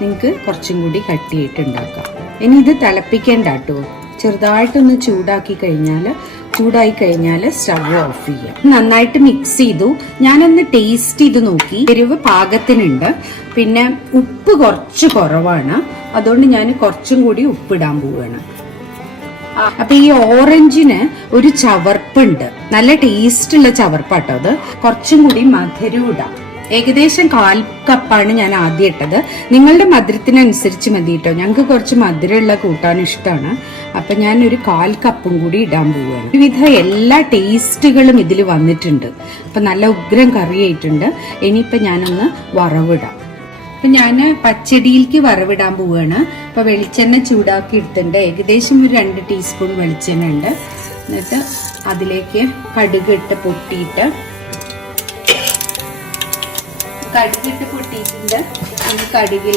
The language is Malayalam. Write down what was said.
നിങ്ങൾക്ക് കുറച്ചും കൂടി കട്ടിയായിട്ട് ഉണ്ടാക്കാം. ഇനി ഇത് തിളപ്പിക്കേണ്ട കേട്ടോ, ചെറുതായിട്ടൊന്ന് ചൂടായി കഴിഞ്ഞാൽ സ്റ്റവ് ഓഫ് ചെയ്യാം. നന്നായിട്ട് മിക്സ് ചെയ്തു. ഞാനൊന്ന് ടേസ്റ്റ് ചെയ്ത് നോക്കി, എരിവ് പാകത്തിനുണ്ട്. പിന്നെ ഉപ്പ് കുറച്ച് കുറവാണ്, അതുകൊണ്ട് ഞാൻ കുറച്ചും കൂടി ഉപ്പിടാൻ പോവുകയാണ്. അപ്പൊ ഈ ഓറഞ്ചിന് ഒരു ചവർപ്പുണ്ട്, നല്ല ടേസ്റ്റ് ഉള്ള ചവർപ്പാട്ടോ അത്. കുറച്ചും കൂടി മധുരം ഇടാം. ഏകദേശം 1/4 കപ്പാണ് ഞാൻ ആദ്യം ഇട്ടത്. നിങ്ങളുടെ മധുരത്തിനനുസരിച്ച് മതി കേട്ടോ. ഞങ്ങൾക്ക് കുറച്ച് മധുരമുള്ള കൂട്ടാൻ ഇഷ്ടമാണ്. അപ്പൊ ഞാൻ ഒരു 1/4 കപ്പും കൂടി ഇടാൻ പോവുകയാണ്. വിവിധ എല്ലാ ടേസ്റ്റുകളും ഇതിൽ വന്നിട്ടുണ്ട്. അപ്പൊ നല്ല ഉഗ്രം കറി ആയിട്ടുണ്ട്. ഇനിയിപ്പൊ ഞാനൊന്ന് വറവിടാം. അപ്പൊ ഞാൻ പച്ചടിയിലേക്ക് വറവിടാൻ പോവുകയാണ്. അപ്പൊ വെളിച്ചെണ്ണ ചൂടാക്കി എടുത്തിട്ടുണ്ട്. ഏകദേശം ഒരു 2 ടീസ്പൂൺ വെളിച്ചെണ്ണ ഉണ്ട്. എന്നിട്ട് അതിലേക്ക് കടുക് ഇട്ട് പൊട്ടിയിട്ടുണ്ട്. ഈ കടുകിലെ